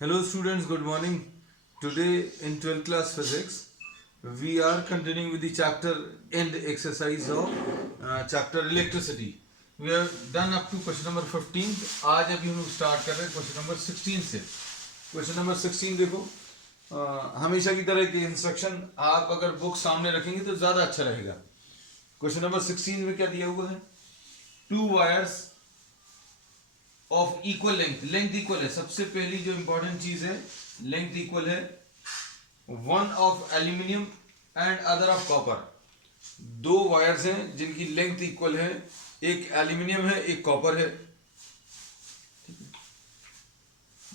Hello students, good morning. Today in 12th class physics, we are continuing with the chapter end exercise of chapter electricity. We have done up to question number 15. आज अभी हम लोग start कर रहे हैं question number 16 से. Question number 16 देखो, हमेशा की तरह के इंस्ट्रक्शन आप अगर बुक सामने रखेंगे तो ज़्यादा अच्छा रहेगा. Question number 16 में क्या दिया हुआ है? Two wires of equal length equal है. सबसे पहली जो इंपॉर्टेंट चीज है, लेंथ इक्वल है. One of aluminium and other of copper. दो वायर्स हैं जिनकी लेंथ इक्वल है. एक एल्यूमिनियम है, एक कॉपर है,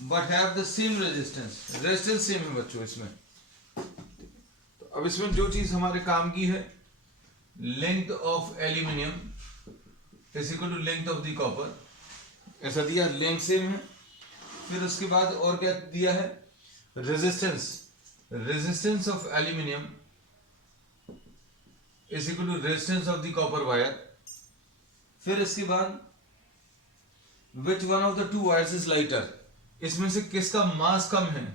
but have the same resistance. Resistance same है बच्चों इसमें. तो अब इसमें जो चीज हमारे काम की है, length of aluminium is equal to length of the copper. ऐसा दिया, लेंथ सेम है. फिर उसके बाद और क्या दिया है? Resistance of aluminium is equal to resistance of the copper wire. फिर इसके बाद which one of the two wires is lighter. इसमें से किसका मास कम है?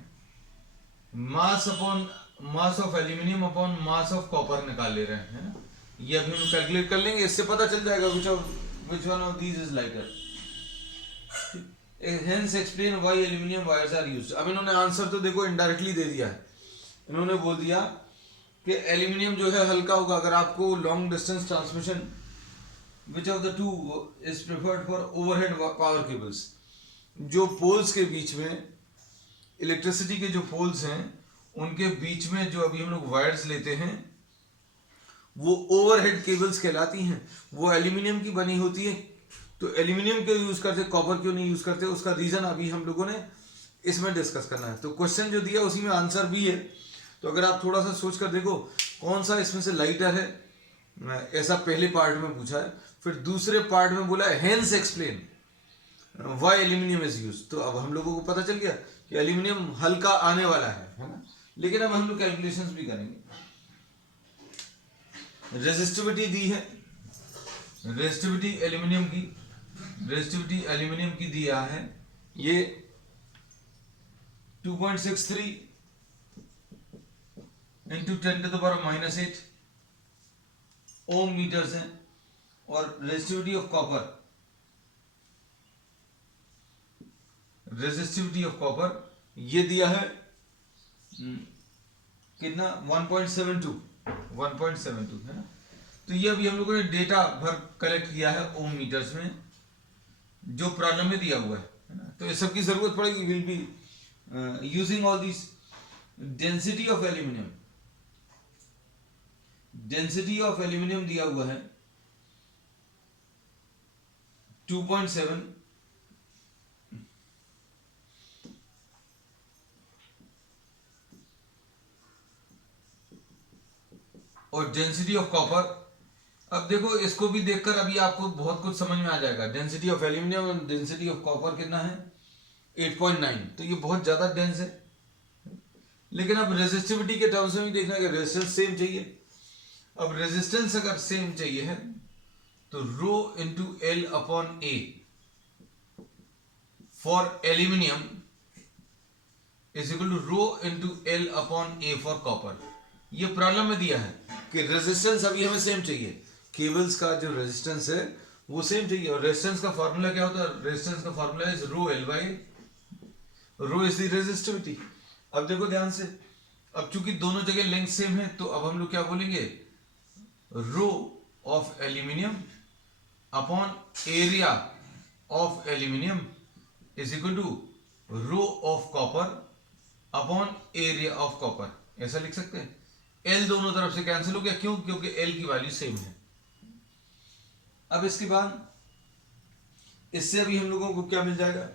Mass upon mass of aluminium upon mass of copper निकाल ले रहे हैं. ये अभी हम कैलकुलेट कर लेंगे, इससे पता चल जाएगा विच one of these is lighter. Hence explain why aluminium wires are used. अब इन्होंने आंसर तो देखो इनडायरेक्टली दे दिया है. इन्होंने बोल दिया कि एल्यूमिनियम जो है हल्का होगा. अगर आपको long distance transmission which of the two is preferred for overhead power cables. जो पोल्स के बीच में, इलेक्ट्रिसिटी के जो पोल्स हैं उनके बीच में जो अभी हम लोग वायर्स लेते हैं वो ओवरहेड केबल्स कहलाती हैं. वो एल्यूमिनियम की बनी होती है. तो एल्यूमिनियम क्यों यूज करते, कॉपर क्यों नहीं यूज करते, उसका रीजन अभी हम लोगों ने इसमें डिस्कस करना है. तो क्वेश्चन जो दिया उसी में आंसर भी है. तो अगर आप थोड़ा सा सोच कर देखो कौन सा इसमें से लाइटर है, ऐसा पहले पार्ट में पूछा है. फिर दूसरे पार्ट में बोला है hence explain why aluminium is use. तो अब हम लोगों को पता चल गया कि एल्यूमिनियम हल्का आने वाला है ना. लेकिन अब हम लोग कैलकुलेशंस भी करेंगे. रेजिस्टिविटी दी है, रेजिस्टिविटी एल्यूमिनियम की दिया है. ये 2.63 इंटू 10⁻⁻8 ओम मीटर्स हैं. और रेजिस्टिविटी ऑफ कॉपर ये दिया है कितना? 1.72 है ना. तो ये अभी हम लोगों ने डेटा भर कलेक्ट किया है ओम मीटर्स में, जो प्रॉब्लम में दिया हुआ है ना. तो इस सब की जरूरत पड़ेगी. Will be using all this. Density of aluminium दिया हुआ है 2.7. और डेंसिटी ऑफ कॉपर, अब देखो इसको भी देखकर अभी आपको बहुत कुछ समझ में आ जाएगा. डेंसिटी ऑफ एल्यूमिनियम और डेंसिटी ऑफ कॉपर कितना है? 8.9. तो ये बहुत ज्यादा डेंस है. लेकिन अब रेजिस्टिविटी के टर्म्स में भी देखना है कि रेजिस्टेंस सेम चाहिए. अब रेजिस्टेंस अगर सेम चाहिए है तो rho into L upon A for aluminium is equal to rho into L upon A for copper. ये प्रॉब्लम में दिया है कि रेजिस्टेंस अभी हमें सेम चाहिए. केबल्स का जो रेजिस्टेंस है वो सेम चाहिए. और रेजिस्टेंस का फॉर्मूला क्या होता है? रेजिस्टेंस का formula is rho L by rho is the resistivity. अब देखो ध्यान से, अब चूंकि दोनों जगह लेंथ सेम है तो अब हम लोग क्या बोलेंगे? Rho of aluminium upon area of aluminium is equal to rho of copper upon area of copper. ऐसा लिख सकते हैं. एल दोनों तरफ से कैंसिल हो गया. क्यों? क्योंकि एल की वैल्यू सेम है. अब इसके बाद इससे अभी हम लोगों को क्या मिल जाएगा?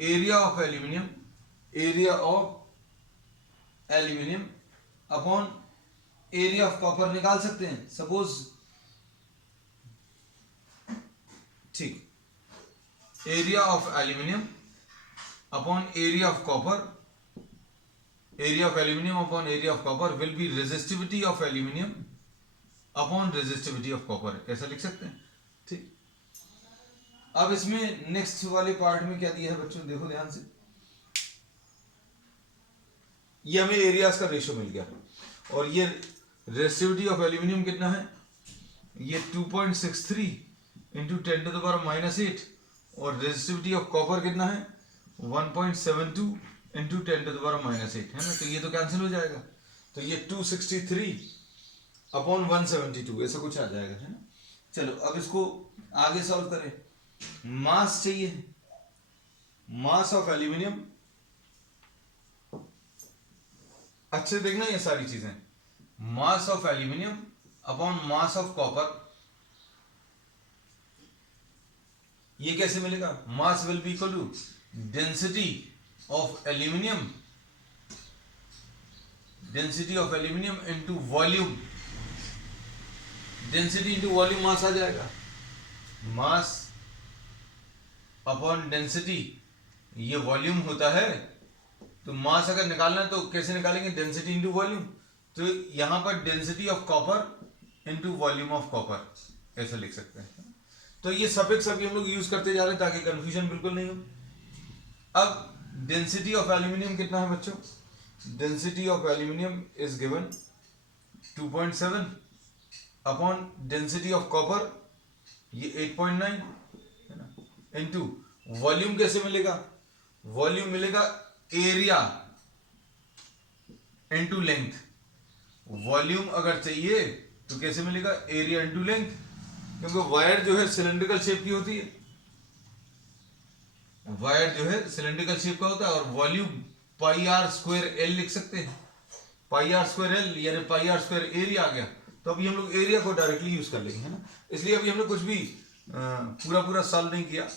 Area of aluminium upon area of copper निकाल सकते हैं. सपोज ठीक, area of aluminium upon area of copper, area of aluminum upon area of copper will be resistivity of aluminum upon resistivity of copper. ऐसा लिख सकते हैं. ठीक. अब इसमें नेक्स्ट वाले पार्ट में क्या दिया है बच्चों, देखो ध्यान से. ये हमें एरियाज का रेशियो मिल गया। और ये रेसिस्टिविटी ऑफ एल्यूमिनियम कितना है, ये 2.63 इंटू 10⁻⁻8 और रेसिस्टिविटी ऑफ कॉपर कितना है 1.72 इंटू 10⁻⁻8 है ना। तो ये तो कैंसिल हो जाएगा, तो ये 263/172 ऐसा कुछ आ जाएगा है ना। चलो अब इसको आगे सॉल्व करें। मास चाहिए, मास ऑफ एल्यूमिनियम, अच्छे देखना ये सारी चीजें, mass of aluminium upon mass of copper, ये कैसे मिलेगा, mass will be equal to density of aluminium, density of aluminium into volume, density into volume mass आ जाएगा, मास अपॉन डेंसिटी, ये वॉल्यूम होता है। तो मास अगर निकालना है तो कैसे निकालेंगे, डेंसिटी इनटू वॉल्यूम, तो यहां पर density of copper into volume of copper ऐसा लिख सकते हैं। तो ये सफिक्स अभी हम लोग यूज करते जा रहे हैं ताकि कंफ्यूजन बिल्कुल नहीं हो। अब डेंसिटी ऑफ एल्यूमिनियम कितना है बच्चों, density of aluminium is given 2.7 upon density of copper ये 8.9 है ना, इनटू वॉल्यूम कैसे मिलेगा, वॉल्यूम मिलेगा एरिया इनटू लेंथ, वॉल्यूम अगर चाहिए तो कैसे मिलेगा, एरिया इनटू लेंथ, क्योंकि वायर जो है सिलेंड्रिकल शेप की होती है, वायर जो है सिलेंड्रिकल शेप का होता है, और volume pi r square l लिख सकते हैं, पाई आर स्क्वायर एल यानी पाई आर स्क्वायर एरिया आ गया। तो अभी हम लोग एरिया को डायरेक्टली यूज कर लेंगे है ना, इसलिए अभी हमने कुछ भी पूरा सॉल्व नहीं किया।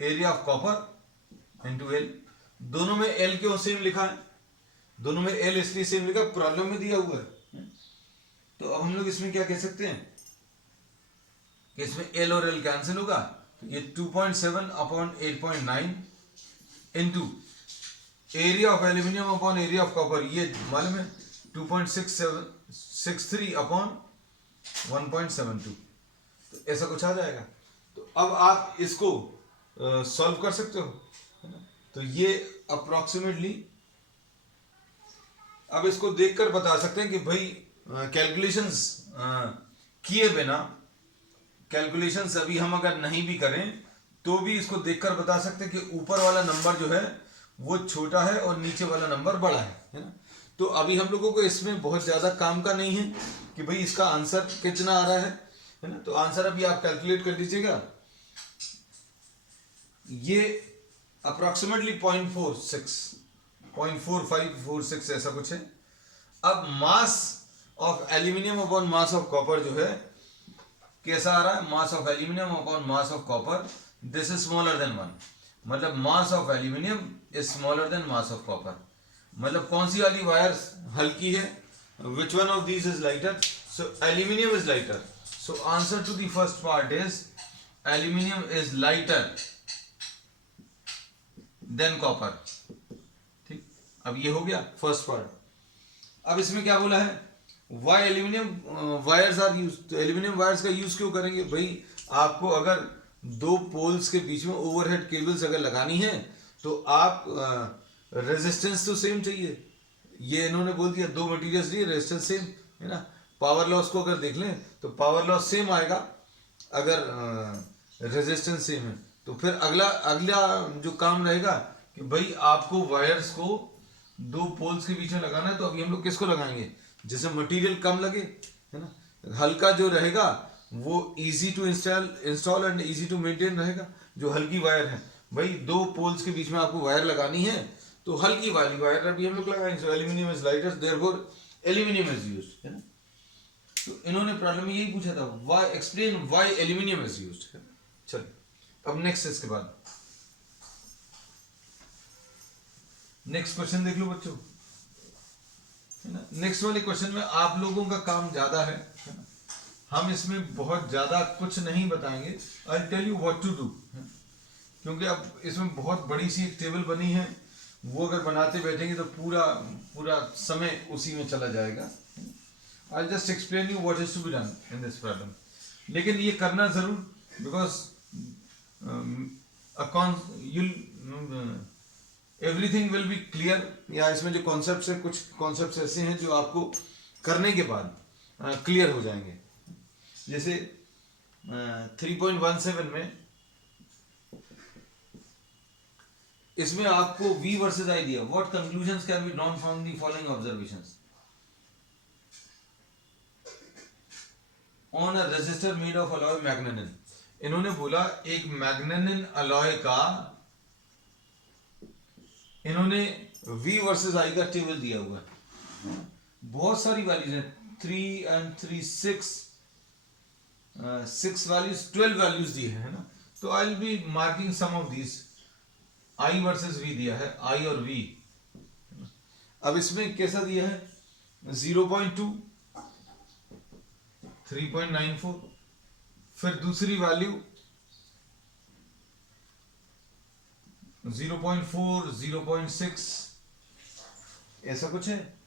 Area of copper into L, दोनों में एल क्यों सेम लिखा है, दोनों में एल इसलिए सेम लिखा, प्रॉब्लम में दिया हुआ है। तो अब हम लोग इसमें क्या कह सकते हैं कि इसमें एल और एल कैंसिल होगा, तो ये 2.7 upon 8.9 into area of aluminium upon area of copper, ये मालूम है 2.63 अपॉन 1.72, तो ऐसा कुछ आ जाएगा। तो अब आप इसको सॉल्व कर सकते हो है ना। तो ये अप्रोक्सीमेटली अब इसको देखकर बता सकते हैं कि भाई कैलकुलेशंस किए बिना, कैलकुलेशंस अभी हम अगर नहीं भी करें तो भी इसको देखकर बता सकते हैं कि ऊपर वाला नंबर जो है वो छोटा है और नीचे वाला नंबर बड़ा है ना। तो अभी हम लोगों को इसमें बहुत ज्यादा काम का नहीं है कि भाई इसका आंसर कितना आ रहा है ना। तो आंसर अभी आप कैलकुलेट कर दीजिएगा, ये अप्रोक्सीमेटली 0.4546 ऐसा कुछ है। अब mass of aluminium upon mass of copper जो है कैसा आ रहा है, mass of aluminium upon mass of copper, this is smaller than 1, मतलब mass of aluminium is smaller than mass of copper. मतलब कौन सी वाली वायर हल्की है, which one of these is lighter, so aluminium is lighter, so answer to the first part is aluminium is lighter than copper. ठीक, अब ये हो गया फर्स्ट पार्ट। अब इसमें क्या बोला है, why aluminium wires are use, तो एल्यूमिनियम वायर्स का यूज क्यों करेंगे भाई, आपको अगर दो पोल्स के बीच में ओवरहेड केबल्स अगर लगानी है तो आप रेजिस्टेंस तो सेम चाहिए, ये इन्होंने बोल दिया दो मटेरियल्स दिए रेजिस्टेंस सेम है ना। पावर लॉस को अगर देख लें तो पावर लॉस सेम आएगा अगर रेजिस्टेंस सेम है। तो फिर अगला जो काम रहेगा कि भाई आपको वायर्स को दो पोल्स के बीच में लगाना है, तो अभी हम लोग किसको लगाएंगे, जिससे मटेरियल कम लगे है ना, हल्का जो रहेगा वो easy to install and easy to maintain रहेगा, जो हल्की वायर है। भाई दो पोल्स के बीच में आपको वायर लगानी है तो हल्की वाली वायर अभी हम लोग लगाएंगे, so aluminium is lighter therefore aluminium is used है ना। तो इन्होंने प्रॉब्लम में यही पूछा था, why explain why aluminium is used है। चलो अब नेक्स्ट, इसके बाद नेक्स्ट क्वेश्चन देख लो बच्चों है ना। नेक्स्ट वाले क्वेश्चन में आप लोगों का काम ज्यादा है ना, हम इसमें बहुत ज्यादा कुछ नहीं बताएंगे, I tell you what to do, क्योंकि अब इसमें बहुत बड़ी सी एक टेबल बनी है, वो अगर बनाते बैठेंगे तो पूरा समय उसी में चला जाएगा। I just explain you what is to be done in this problem, लेकिन ये करना जरूर, because everything will be clear, या इसमें जो कॉन्सेप्ट है, कुछ कॉन्सेप्ट ऐसे हैं जो आपको करने के बाद क्लियर हो जाएंगे। जैसे 3.17 में इसमें आपको V वर्सेस I दिया, what conclusions can be drawn from the following observations on a resistor made of alloy manganin. इन्होंने बोला एक मैग्नेनिन अलॉय का, इन्होंने V वर्सेस I का टेबल दिया हुआ है, बहुत सारी वैल्यूज हैं, 3 and 3 6 वैल्यूज, 12 वैल्यूज दी है ना। तो I will be marking some of these. I versus V दिया है, I और V। अब इसमें कैसा दिया है, 0.2, 3.94, फिर दूसरी वैल्यू 0.4, 0.6, ऐसा कुछ है,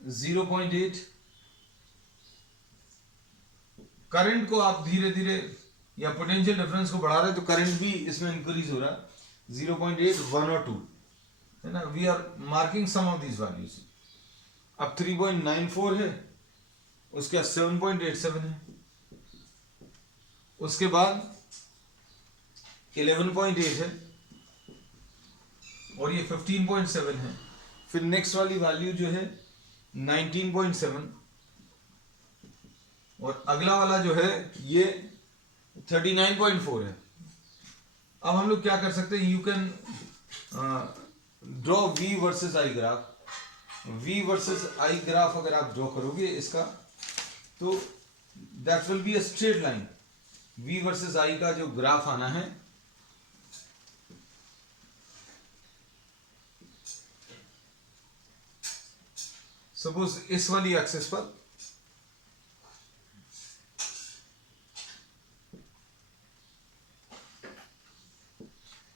0.8। करंट को आप धीरे धीरे या पोटेंशियल डिफरेंस को बढ़ा रहे हैं तो करंट भी इसमें इंक्रीज हो रहा है, 0.8, 1 और 2 है ना। We are marking some of these values. अब 3.94 है, उसके बाद 7.87 है, उसके बाद 11.8 है, और ये 15.7 है। फिर नेक्स्ट वाली वैल्यू जो है 19.7, और अगला वाला जो है ये 39.4 है। अब हम लोग क्या कर सकते हैं, you can draw V versus I graph. V versus I graph अगर आप ड्रॉ करोगे इसका, तो that will be a straight line. V versus I का जो ग्राफ आना है, सपोज इस वाली एक्सिस पर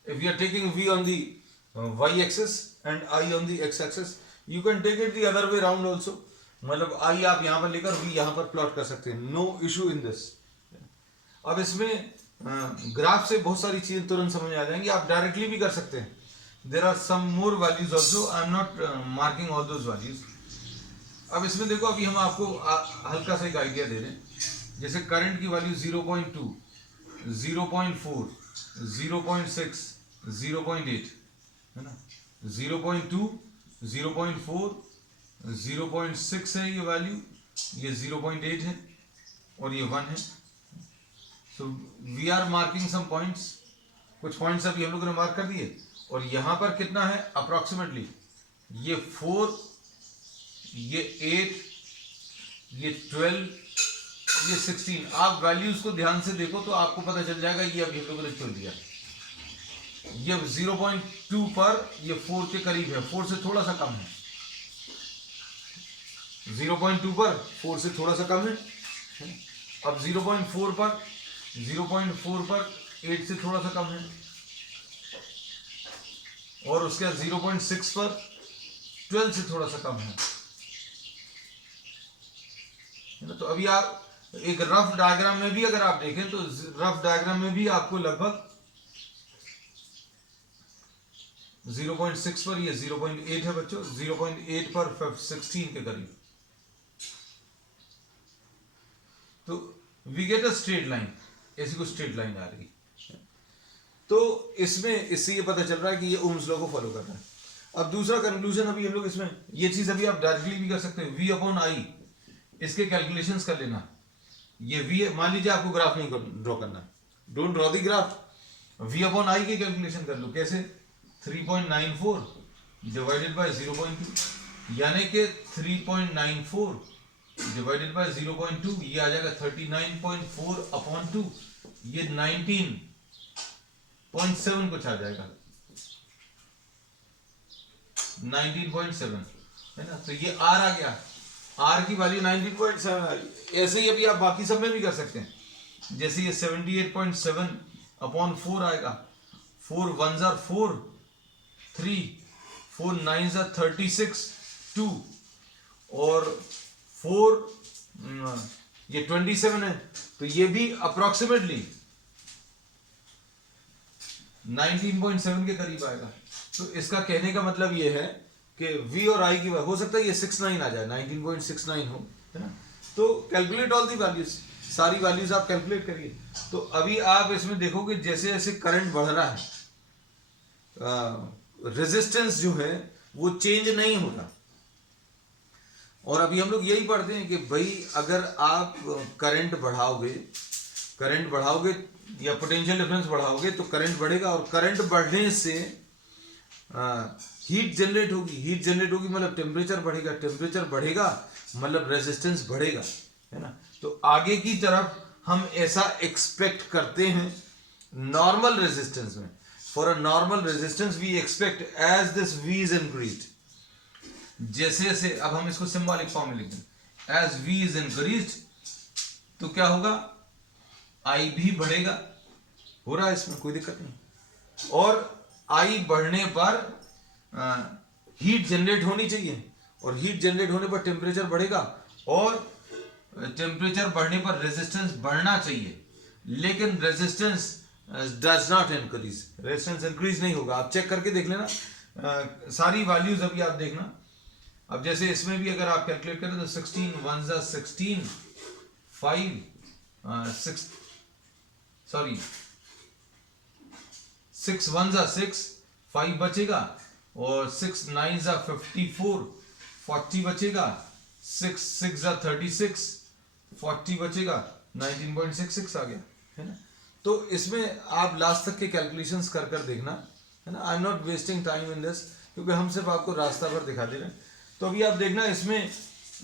if you are taking V on the y axis and I on the x axis, you can take it the other way round also। मतलब I आप यहां पर लेकर V यहां पर प्लॉट कर सकते हैं, नो इशू इन दिस। अब इसमें ग्राफ से बहुत सारी चीजें तुरंत समझ आ जाएंगी, आप डायरेक्टली भी कर सकते हैं। There are some more values also, I am not marking all those values. अब इसमें देखो, अभी हम आपको हल्का सा एक आइडिया दे रहे हैं। जैसे करंट की वैल्यू 0.2, 0.4, 0.6, 0.8 है ना। 0.2, 0.4, 0.6 है ये वैल्यू, ये 0.8 है, और ये 1 है। So we are marking some points, कुछ पॉइंट्स अभी हम लोगों ने मार्क कर दिए। और यहां पर कितना है अप्रोक्सीमेटली, ये 4, ये 8, ये 12, ये 16। आप वैल्यूज को ध्यान से देखो तो आपको पता चल जाएगा, ये अभी हम लोगों ने क्यों दिया। ये 0.2 पर ये 4 के करीब है, 4 से थोड़ा सा कम है। 0.2 पर 4 से थोड़ा सा कम है। अब 0.4 पर 8 से थोड़ा सा कम है, और उसके बाद 0.6 पर 12 से थोड़ा सा कम है ना। तो अभी आप एक रफ डायग्राम में भी अगर आप देखें तो रफ डायग्राम में भी आपको लगभग 0.6 पर ये 0.8 है बच्चों, 0.8 पर 16 के करीब। तो we get a straight line, ऐसी कोई स्ट्रेट लाइन आ रही। तो इसमें इससे ये पता चल रहा है कि ये ओम्स लॉ को फॉलो कर रहा है। अब दूसरा कंक्लूजन, अभी हम लोग इसमें ये चीज अभी आप डायरेक्टली भी कर सकते हैं, V अपॉन I, इसके कैलकुलेशंस कर लेना। ये V, मान लीजिए आपको ग्राफ नहीं ड्रॉ करना, don't draw the graph, V upon I की कैलकुलेशन कर लो। कैसे, 3.94 डिवाइडेड बाय 0.2, यानी कि 3.94 डिवाइडेड बाय 0.2, ये आ जाएगा 39.4 अपॉन 2, ये 19.7 कुछ आ जाएगा, 19.7 है ना। तो ये R आ गया, R की वैल्यू 19.7 आ गई। ऐसे ही अभी आप बाकी सब में भी कर सकते हैं। जैसे ये 78.7 अपॉन 4 आएगा, 4 1s are 4, 3, 4 9s are 36, 2, और 4 ये 27 है। तो ये भी अप्रोक्सीमेटली 19.7 के करीब आएगा। तो इसका कहने का मतलब ये है कि V और I की हो सकता है ये 69 आ जाए, 19.69 हो, है ना। तो कैलकुलेट ऑल दी वैल्यूज, सारी वैल्यूज आप कैलकुलेट करिए। तो अभी आप इसमें देखोगे जैसे जैसे करंट बढ़ रहा है, रेजिस्टेंस जो है वो चेंज नहीं होता। और अभी हम लोग यही पढ़ते हैं कि भाई अगर आप करंट बढ़ाओगे या पोटेंशियल डिफरेंस बढ़ाओगे तो करंट बढ़ेगा, और करंट बढ़ने से हीट जनरेट होगी मतलब टेम्परेचर बढ़ेगा मतलब रेजिस्टेंस बढ़ेगा, है ना। तो आगे की तरफ हम ऐसा एक्सपेक्ट करते हैं नॉर्मल रेजिस्टेंस में। For a normal resistance we expect as this V is increased, जैसे जैसे, अब हम इसको सिंबॉलिक फॉर्म में लिखते हैं, एज V इज इंक्रीज्ड तो क्या होगा, I भी बढ़ेगा, हो रहा है, इसमें कोई दिक्कत नहीं। और I बढ़ने पर हीट जनरेट होनी चाहिए, और हीट जनरेट होने पर टेम्परेचर बढ़ेगा, और टेम्परेचर बढ़ने पर रेजिस्टेंस बढ़ना चाहिए, लेकिन resistance does not increase, resistance increase नहीं होगा। आप चेक करके देख लेना सारी वैल्यूज, अभी आप देखना। अब जैसे इसमें भी अगर आप कैलकुलेट करें तो 16 1 जा 16, 5 6 सॉरी 6 1 जा 6, 5 बचेगा, और 6 9 जा 54, 40 बचेगा, 6 6 जा 36, 40 बचेगा, 19.66 आ गया, है ना। तो इसमें आप लास्ट तक के कैलकुलेशंस कर कर देखना, है ना। आई am not wasting time in this, क्योंकि हम सिर्फ आपको रास्ता पर दिखा दे रहे हैं। तो अभी आप देखना इसमें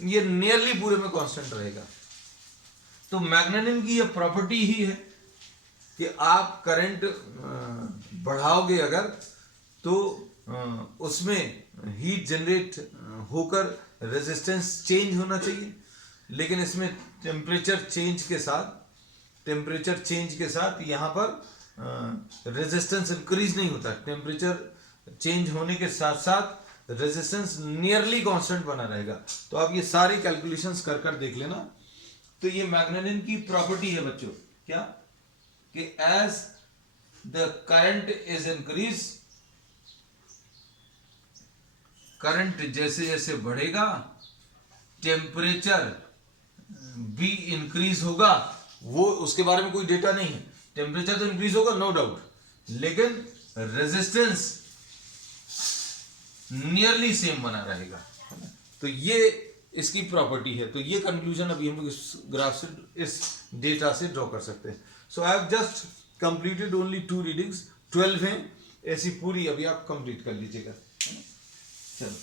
ये नियरली पूरे में कांस्टेंट रहेगा। तो मैग्नेटिज्म की ये प्रॉपर्टी ही है कि आप करंट बढ़ाओगे अगर तो उसमें हीट जनरेट होकर रेजिस्टेंस चेंज होना चाहिए, लेकिन इसमें टेम्परेचर चेंज के साथ यहाँ पर रेजिस्टेंस इंक्रीज नहीं होता। टेम्परेचर चेंज होने के साथ साथ रेजिस्टेंस नियरली कांस्टेंट बना रहेगा। तो आप ये सारी कैलकुलेशंस कर कर देख लेना। तो ये मैग्नेटिज्म की प्रॉपर्टी है बच्चों, क्या कि as the current is increase, current जैसे जैसे बढ़ेगा टेम्परेचर भी इंक्रीज होगा। वो उसके बारे में कोई डेटा नहीं है, टेम्परेचर तो इंक्रीज होगा नो डाउट, लेकिन रेजिस्टेंस नियरली सेम बना रहेगा। तो ये इसकी प्रॉपर्टी है। तो ये कंक्लूजन अभी हम लोग इस ग्राफ से, इस डेटा से ड्रॉ कर सकते हैं। So I have just completed only 2 readings, 12 हैं, ऐसी पूरी अभी आप कंप्लीट कर लीजिएगा। चलो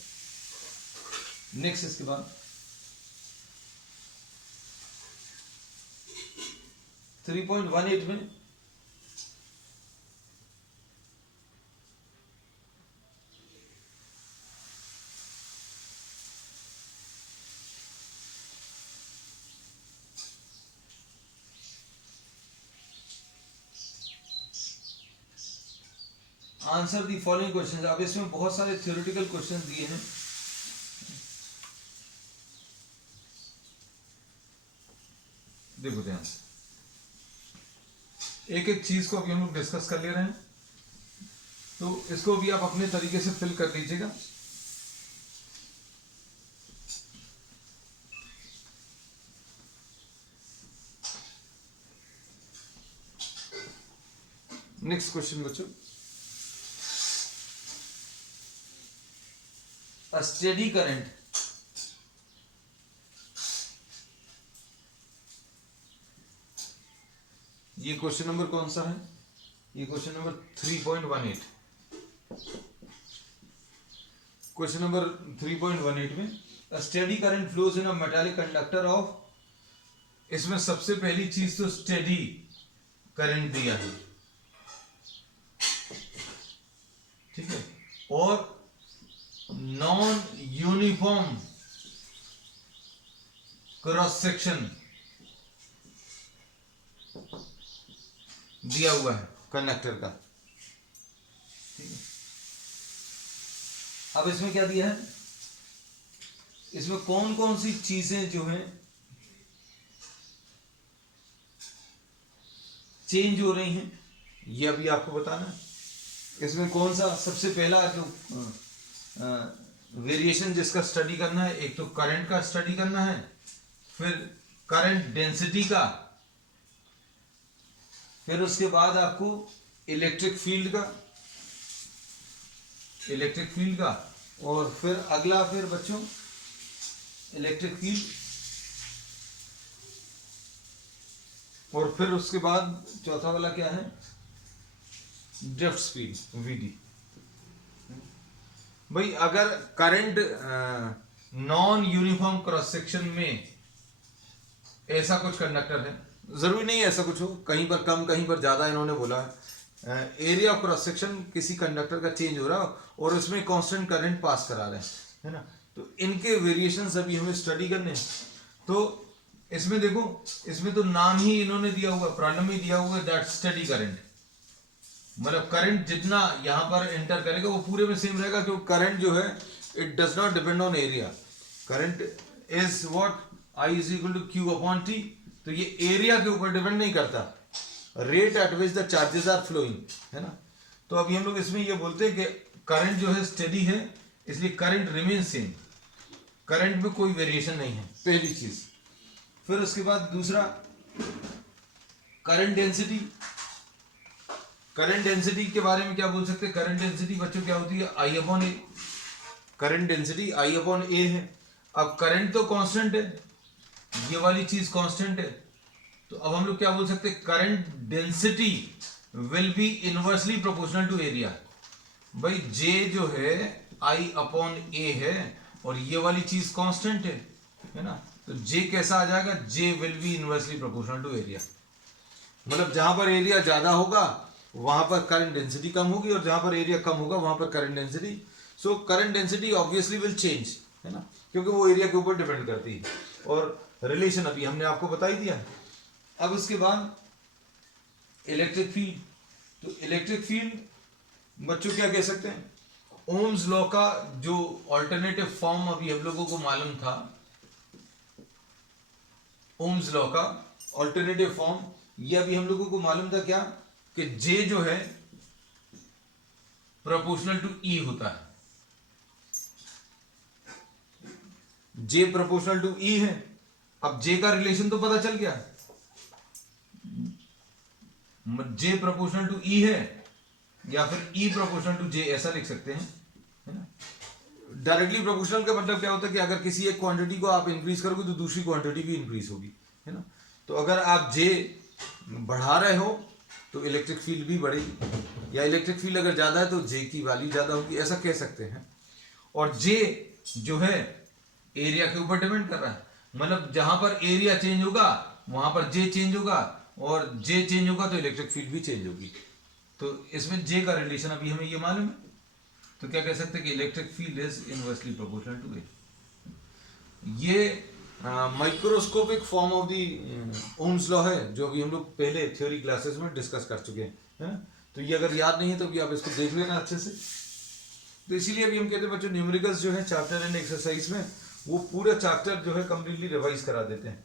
नेक्स्ट, इसके बाद 3.18 में आंसर दी फॉलोइंग क्वेश्चंस। अब इसमें बहुत सारे थ्योरेटिकल क्वेश्चंस दिए हैं, देखो ध्यान से, एक एक चीज को अभी हम लोग डिस्कस कर ले रहे हैं, तो इसको भी आप अपने तरीके से फिल कर लीजिएगा। नेक्स्ट क्वेश्चन बच्चों, a steady current ये क्वेश्चन नंबर कौन सा है, ये क्वेश्चन नंबर 3.18। क्वेश्चन नंबर 3.18 में a steady current flows in a metallic conductor of, इसमें सबसे पहली चीज तो स्टेडी करंट दिया है, ठीक है, और नॉन यूनिफॉर्म क्रॉस सेक्शन दिया हुआ है कंडक्टर का, ठीक है। अब इसमें क्या दिया है, इसमें कौन कौन सी चीजें जो हैं चेंज हो रही हैं, ये अभी आपको बताना है। इसमें कौन सा सबसे पहला जो वेरिएशन जिसका स्टडी करना है, एक तो करंट का स्टडी करना है, फिर करंट डेंसिटी का, फिर उसके बाद आपको इलेक्ट्रिक फील्ड का, और फिर अगला फिर बच्चों इलेक्ट्रिक फील्ड, और फिर उसके बाद चौथा वाला क्या है, ड्रिफ्ट स्पीड, वीडी। भाई अगर current non uniform cross section में ऐसा कुछ कंडक्टर है, जरूरी नहीं ऐसा कुछ हो, कहीं पर कम कहीं पर ज्यादा इन्होंने बोला है, एरिया ऑफ क्रॉस सेक्शन किसी कंडक्टर का चेंज हो रहा है और उसमें कांस्टेंट करंट पास करा रहे हैं, है ना, तो इनके वेरिएशंस अभी हमें स्टडी करने हैं। तो इसमें देखो, इसमें तो नाम ही इन्होंने दिया हुआ, प्रॉब्लम ही दिया हुआ है दैट स्टडी करंट, मतलब करंट जितना यहां पर एंटर करेगा वो पूरे में सेम रहेगा, क्योंकि करंट जो है it does not depend on area, current is what I is equal to Q upon T, तो ये एरिया के ऊपर डिपेंड नहीं करता, rate at which the charges are flowing, है ना। तो अभी हम लोग इसमें ये बोलते हैं कि करंट जो है स्टेडी है, इसलिए करंट रिमेन सेम, करंट में कोई वेरिएशन नहीं है, पहली चीज। फिर उसके बाद दूसरा करंट डेंसिटी, करंट डेंसिटी के बारे में क्या बोल सकते हैं, करंट डेंसिटी बच्चों क्या होती है, आई अपॉन ए, करंट डेंसिटी आई अपॉन ए है। अब करंट तो कांस्टेंट है, ये वाली चीज कांस्टेंट है, तो अब हम लोग क्या बोल सकते हैं, current density will be inversely proportional to area. भाई जे जो है आई अपॉन ए है और ये वाली चीज कांस्टेंट है ना, तो जे कैसा आ जाएगा, J will be inversely proportional to area, मतलब जहां पर एरिया ज्यादा होगा वहां पर करंट डेंसिटी कम होगी और जहां पर एरिया कम होगा वहां पर current density, so current density obviously will change, है ना, क्योंकि वो एरिया के ऊपर डिपेंड करती है, और रिलेशन अभी हमने आपको बता ही दिया। अब उसके बाद इलेक्ट्रिक फील्ड, तो इलेक्ट्रिक फील्ड बच्चों क्या कह सकते हैं, ओम्स लॉ का जो ऑल्टरनेटिव फॉर्म अभी हम लोगों को मालूम था, ओम्स लॉ का ऑल्टरनेटिव फॉर्म ये अभी हम लोगों को मालूम था क्या, कि J जो है प्रोपोर्शनल टू E होता है, J प्रोपोर्शनल टू E है। अब J का रिलेशन तो पता चल गया, J प्रोपोर्शनल टू E है या फिर E प्रोपोर्शनल टू J, ऐसा लिख सकते हैं, है ना। डायरेक्टली प्रोपोर्शनल का मतलब क्या होता है कि अगर किसी एक क्वांटिटी को आप इंक्रीज करोगे तो दूसरी क्वांटिटी भी इंक्रीज होगी, है ना। तो अगर आप J बढ़ा रहे हो तो इलेक्ट्रिक फील्ड भी बढ़ेगी, या इलेक्ट्रिक फील्ड अगर ज्यादा है तो J की वैल्यू ज्यादा होगी, ऐसा कह सकते हैं। और J जो है एरिया के ऊपर डिपेंड कर रहा है, मतलब जहां पर एरिया चेंज होगा वहां पर J चेंज होगा, और J चेंज होगा तो इलेक्ट्रिक फील्ड भी चेंज होगी। तो इसमें J का रिलेशन अभी हमें ये मालूम है, तो क्या कह सकते हैं कि electric field is inversely proportional to A. ये microscopic form of the Ohm's law है, जो अभी हम लोग पहले थ्योरी क्लासेस में डिस्कस कर चुके हैं, है ना। तो ये अगर याद नहीं है तो अभी आप इसको देख लेना अच्छे से। तो इसीलिए अभी हम कहते हैं बच्चों न्यूमेरिकल्स जो है चैप्टर एंड एक्सरसाइज में वो पूरा चैप्टर जो है कंप्लीटली रिवाइज करा देते हैं।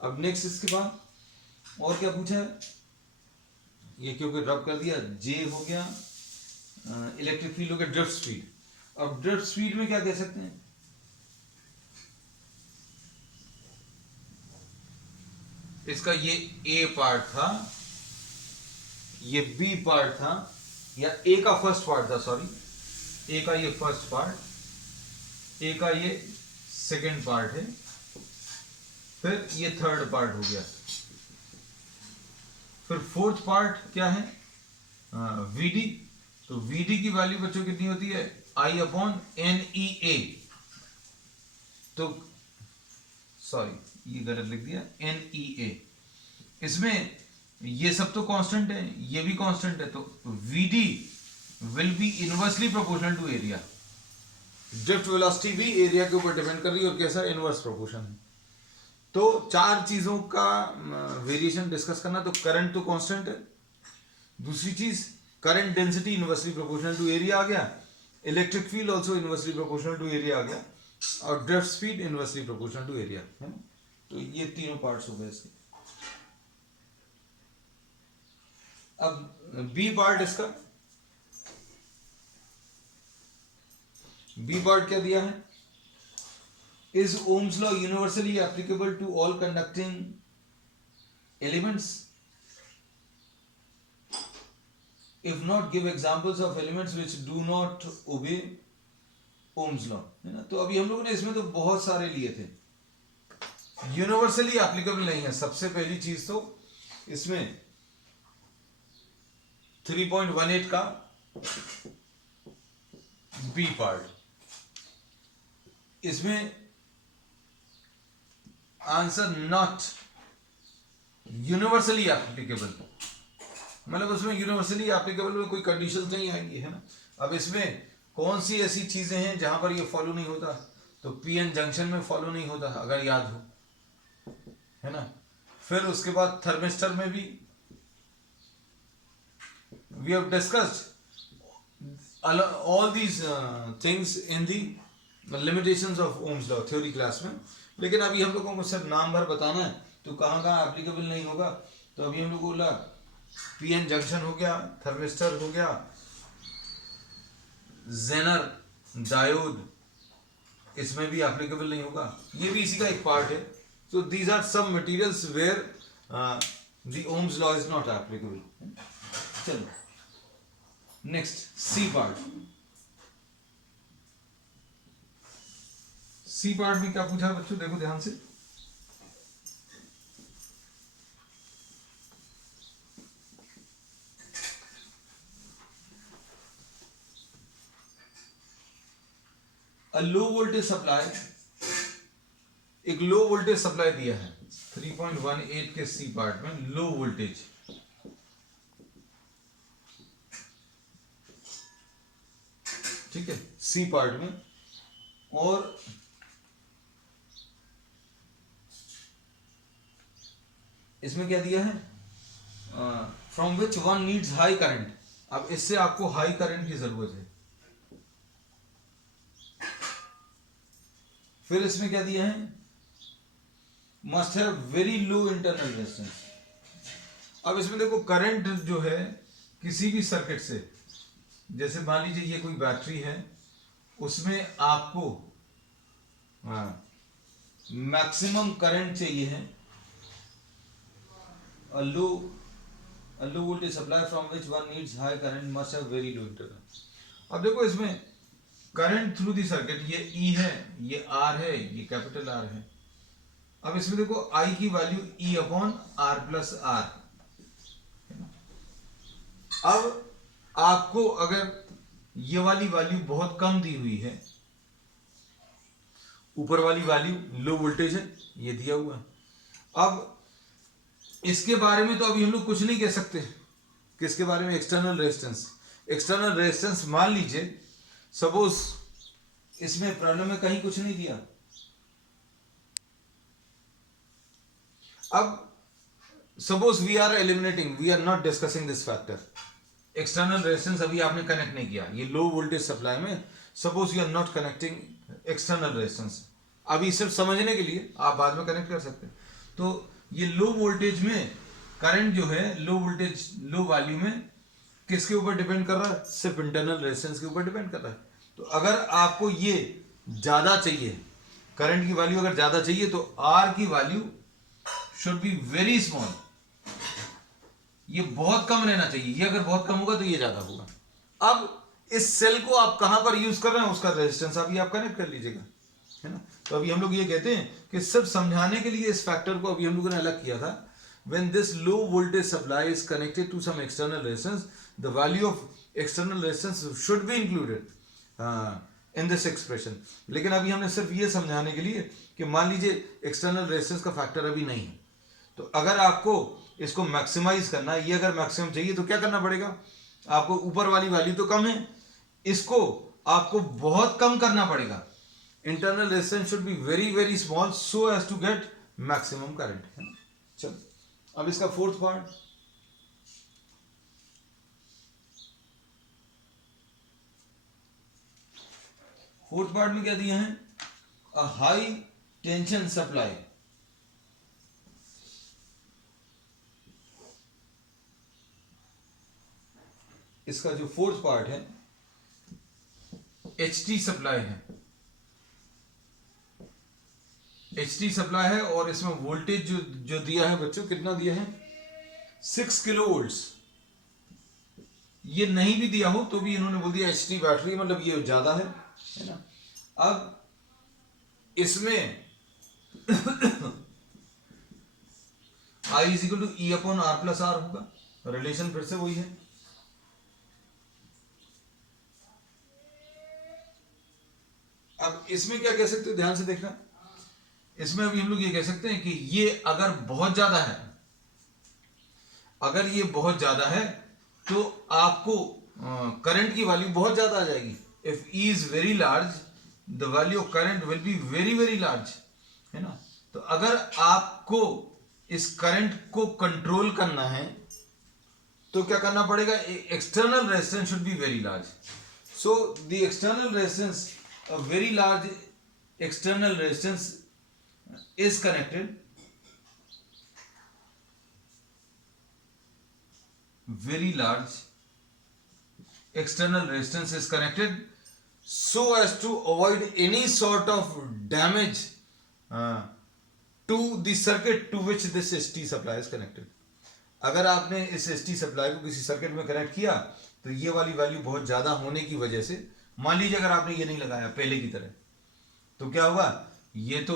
अब नेक्स्ट इसके बाद और क्या पूछा है, ये क्योंकि रब कर दिया, जे हो गया, इलेक्ट्रिक फील्ड हो गया, ड्रिफ्ट स्पीड। अब ड्रिफ्ट स्पीड में क्या कह सकते हैं, इसका ये ए पार्ट था, ये बी पार्ट था, या ए का फर्स्ट पार्ट था, सॉरी, ए का ये फर्स्ट पार्ट, ए का ये सेकंड पार्ट है, फिर ये थर्ड पार्ट हो गया, फिर फोर्थ पार्ट क्या है, वीडी। तो वीडी की वैल्यू बच्चों कितनी होती है, आई अपॉन एन ई ए, तो सॉरी ये गलत लिख दिया, एन ई ए, इसमें ये सब तो कांस्टेंट है, ये भी कांस्टेंट है, तो VD will be inversely proportional to area. Drift velocity भी एरिया के ऊपर डिपेंड कर रही है, और कैसा इनवर्स प्रोपोर्शन है। तो चार चीजों का वेरिएशन डिस्कस करना, तो करंट तो कांस्टेंट है, दूसरी चीज current density inversely proportional to area आ गया, electric field also inversely proportional to area आ गया, और drift speed inversely proportional to area, है ना। तो ये तीनों पार्ट्स हो गए इसके। अब बी पार्ट इसका, बी पार्ट क्या दिया है, is Ohm's law universally applicable to all conducting elements, if not give examples of elements which do not obey Ohm's law, है ना। तो अभी हम लोगों ने इसमें तो बहुत सारे लिए थे, यूनिवर्सली एप्लीकेबल नहीं है। सबसे पहली चीज तो इसमें 3.18 का बी पार्ट, इसमें आंसर नॉट यूनिवर्सली एप्लीकेबल, मतलब उसमें यूनिवर्सली एप्लीकेबल में कोई कंडीशन नहीं आएंगी, है ना। अब इसमें कौन सी ऐसी चीजें हैं जहां पर ये फॉलो नहीं होता, तो पीएन जंक्शन में फॉलो नहीं होता अगर याद हो, है ना। फिर उसके बाद थर्मिस्टर में भी we have discussed all these things in the limitations of Ohm's law theory class में, लेकिन अभी हम लोगों को सिर्फ नाम भर बताना है, तो कहाँ कहाँ एप्लीकेबल नहीं होगा। तो अभी हम लोग बोला पीएन जंक्शन हो गया, थर्मिस्टर हो गया, जेनर डायोड, इसमें भी एप्लीकेबल नहीं होगा, ये भी इसी का एक पार्ट है। So these are some materials where the Ohm's law is not applicable. चलो next C part, C part में क्या पूछा बच्चों, देखो ध्यान से, अ लो वोल्टेज सप्लाई, एक लो वोल्टेज सप्लाई दिया है 3.18 के सी पार्ट में, लो वोल्टेज, ठीक है, सी पार्ट में, और इसमें क्या दिया है, from which one needs high current. अब इससे आपको हाई करंट की जरूरत है। फिर इसमें क्या दिया है, must have very low internal resistance. अब इसमें देखो करंट जो है किसी भी सर्किट से, जैसे मान लीजिए ये कोई बैटरी है, उसमें आपको मैक्सिमम करंट चाहिए है, a low voltage supply from which one needs high current must have very low internal। अब देखो इसमें करंट थ्रू दी सर्किट, ये E है, ये R है, ये कैपिटल R है। अब इसमें देखो I की value E upon R plus R। अब आपको अगर ये वाली वैल्यू बहुत कम दी हुई है, ऊपर वाली वैल्यू लो वोल्टेज है, ये दिया हुआ है। अब इसके बारे में तो अभी हम लोग कुछ नहीं कह सकते, किसके बारे में, एक्सटर्नल रेजिस्टेंस। एक्सटर्नल रेजिस्टेंस मान लीजिए सपोज इसमें प्रॉब्लम में कहीं कुछ नहीं दिया, अब suppose we are eliminating, we are not discussing this factor, external resistance अभी आपने कनेक्ट नहीं किया, ये लो वोल्टेज सप्लाई में suppose you are not connecting external resistance, अभी सिर्फ समझने के लिए, आप बाद में कनेक्ट कर सकते हैं। तो ये लो वोल्टेज में करंट जो है, लो वोल्टेज लो वैल्यू में किसके ऊपर डिपेंड कर रहा है, सिर्फ इंटरनल रेजिस्टेंस के ऊपर डिपेंड कर रहा है। तो अगर आपको ये ज्यादा चाहिए, करंट की वैल्यू अगर ज्यादा चाहिए, तो आर की value should be very small, ये बहुत कम रहना चाहिए, ये अगर बहुत कम होगा तो ये ज्यादा होगा। अब इस सेल को आप कहां पर यूज कर रहे हैं, उसका रेजिस्टेंस अभी आप कनेक्ट कर लीजिएगा, है ना। तो अभी हम लोग ये कहते हैं कि सिर्फ समझाने के लिए इस फैक्टर को अभी हम लोगों ने अलग किया था। when this low voltage supply is connected to some external resistance, the value of external resistance should be included in this expression। लेकिन अभी हमने सिर्फ ये समझाने के लिए कि मान लीजिए एक्सटर्नल रेजिस्टेंस का फैक्टर अभी नहीं है, तो अगर आपको इसको मैक्सिमाइज करना है, ये अगर मैक्सिमम चाहिए तो क्या करना पड़ेगा, आपको ऊपर वाली वैल्यू तो कम है, इसको आपको बहुत कम करना पड़ेगा। Internal resistance should be very very small so as to get maximum current, है ना। चलो अब इसका फोर्थ पार्ट, फोर्थ पार्ट में क्या दिया है, अ हाई टेंशन सप्लाई, इसका जो फोर्थ पार्ट है, HT सप्लाई है, HT सप्लाई है, और इसमें वोल्टेज जो दिया है बच्चों, कितना दिया है, 6 किलो वोल्ट्स। ये नहीं भी दिया हो तो भी इन्होंने बोल दिया HT बैटरी, मतलब ये ज्यादा है ना। अब इसमें I is equal to E upon R plus R होगा, रिलेशन फिर से वही है। अब इसमें क्या कह सकते हो, ध्यान से देखना, इसमें अभी हम लोग ये कह सकते हैं कि ये अगर बहुत ज्यादा है, अगर ये बहुत ज्यादा है तो आपको करंट की वैल्यू बहुत ज्यादा आ जाएगी। If E is very large, the value of current will be very very large, है ना। तो अगर आपको इस करंट को कंट्रोल करना है तो क्या करना पड़ेगा, external resistance should be very large. So the external resistance, a very large external resistance is connected, very large external resistance is connected so as to avoid any sort of damage to the circuit to which this ST supply is connected. अगर आपने इस ST supply को किसी circuit में connect किया तो ये वाली वैल्यू बहुत ज्यादा होने की वजह से, मान लीजिए अगर आपने ये नहीं लगाया पहले की तरह, तो क्या होगा, ये तो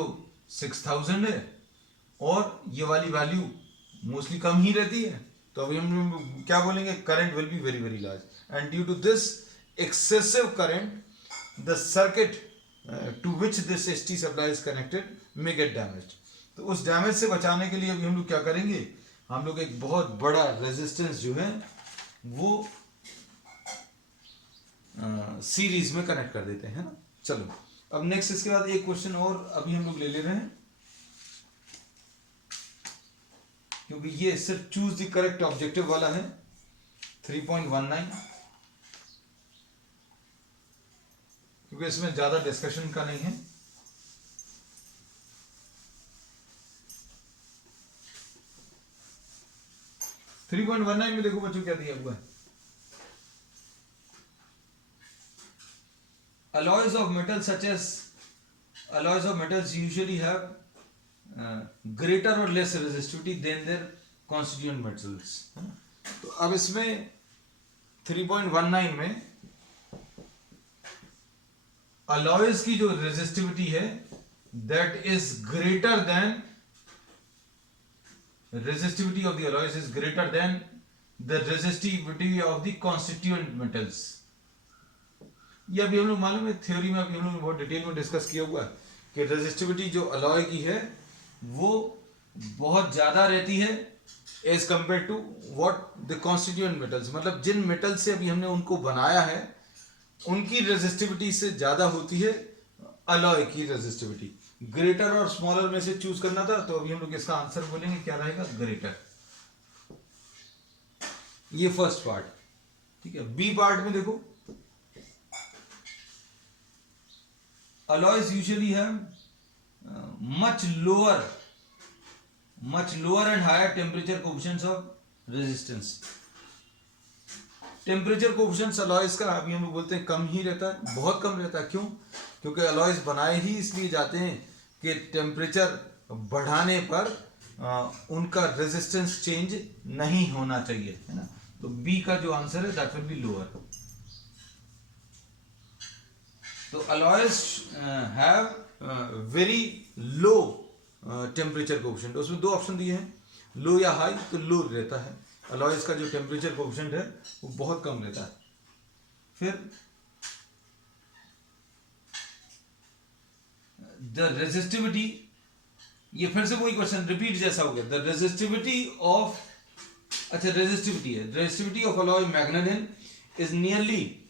6000 है और ये वाली वैल्यू मोस्टली कम ही रहती है, तो अभी हम क्या बोलेंगे, current will be very very large, and due to this excessive current the circuit to which this ST supply is connected may get damaged. तो उस डैमेज से बचाने के लिए अभी हम लोग क्या करेंगे, हम लोग एक बहुत बड़ा रेजिस्टेंस जो है वो सीरीज में कनेक्ट कर देते हैं ना। चलो अब नेक्स्ट, इसके बाद एक क्वेश्चन और अभी हम लोग ले रहे हैं, क्योंकि ये सिर्फ चूज द करेक्ट ऑब्जेक्टिव वाला है। 3.19, क्योंकि इसमें ज्यादा डिस्कशन का नहीं है। थ्री 3.19 में देखो बच्चों क्या दिया हुआ है, alloys of metals such as alloys of metals usually have greater or less resistivity than their constituent metals, है ना। तो अब इसमें 3.19 में alloys की जो resistivity है that is greater than, resistivity of the alloys is greater than the resistivity of the constituent metals। ये अभी हम लोग मालूम है, थ्योरी में अभी हम लोग बहुत डिटेल में डिस्कस किया हुआ है कि रेजिस्टिविटी जो अलॉय की है वो बहुत ज्यादा रहती है as compare to what the constituent metals, मतलब जिन मेटल से अभी हमने उनको बनाया है उनकी रेजिस्टिविटी से ज्यादा होती है अलॉय की रेजिस्टिविटी। ग्रेटर और स्मॉलर में से चूज करना था, तो अभी हम लोग इसका आंसर बोलेंगे क्या रहेगा, ग्रेटर। ये फर्स्ट पार्ट, ठीक है। बी पार्ट में देखो, alloys usually have much lower and higher temperature coefficients of resistance। Temperature coefficients alloys का अभी हम लोग बोलते हैं कम ही रहता है, बहुत कम रहता है। क्यों? क्योंकि अलॉयज बनाए ही इसलिए जाते हैं कि टेम्परेचर बढ़ाने पर उनका रेजिस्टेंस चेंज नहीं होना चाहिए, है ना। तो बी का जो आंसर है दैट विल बी लोअर। तो alloys have very low temperature coefficient, उसमें दो ऑप्शन दिए हैं, लो या हाई। तो लो रहता है अलॉयज का जो टेम्परेचर कोएफिशिएंट है वो बहुत कम रहता है। फिर द रेजिस्टिविटी, ये फिर से वही क्वेश्चन रिपीट जैसा हो गया। द रेजिस्टिविटी ऑफ, अच्छा रेजिस्टिविटी है, resistivity of alloy manganin is nearly,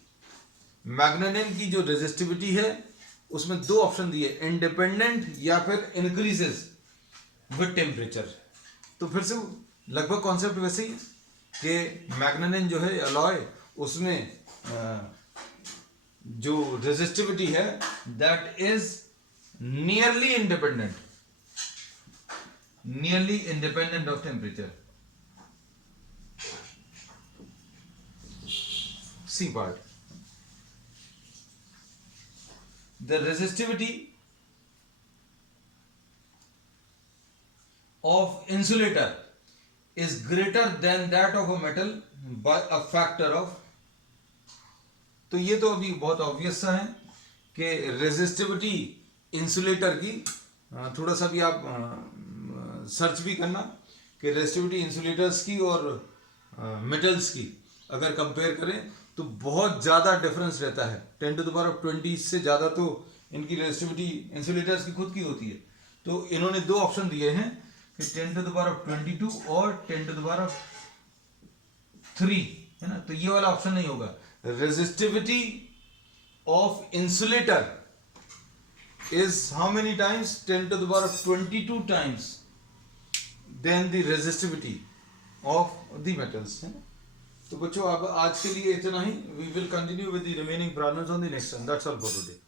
manganin की जो रेजिस्टिविटी है उसमें दो ऑप्शन दिए, इंडिपेंडेंट या फिर इंक्रीजेस विद टेम्परेचर। तो फिर से लगभग कॉन्सेप्ट वैसे ही कि मैग्नेनिन जो है अलॉय, उसमें जो रेजिस्टिविटी है that is nearly independent of temperature. C part, the resistivity of insulator is greater than that of a metal by a factor of. तो ये तो अभी बहुत ऑब्वियस सा है कि रेजिस्टिविटी इंसुलेटर की, थोड़ा सा भी आप सर्च भी करना कि रेजिस्टिविटी इंसुलेटर्स की और मेटल्स की अगर कंपेयर करें तो बहुत ज़्यादा डिफरेंस रहता है। 10⁻20 से ज़्यादा तो इनकी रेजिस्टिविटी इंसुलेटर्स की खुद की होती है। तो इन्होंने दो ऑप्शन दिए हैं कि 10⁻22 और 10⁻3, है ना। तो ये वाला ऑप्शन नहीं होगा। Resistivity of insulator is how many times? 10⁻22 times than the resistivity of the metals, है ना। तो बच्चों अब आज के लिए इतना ही। We will continue with the remaining problems on the next one. That's all for today.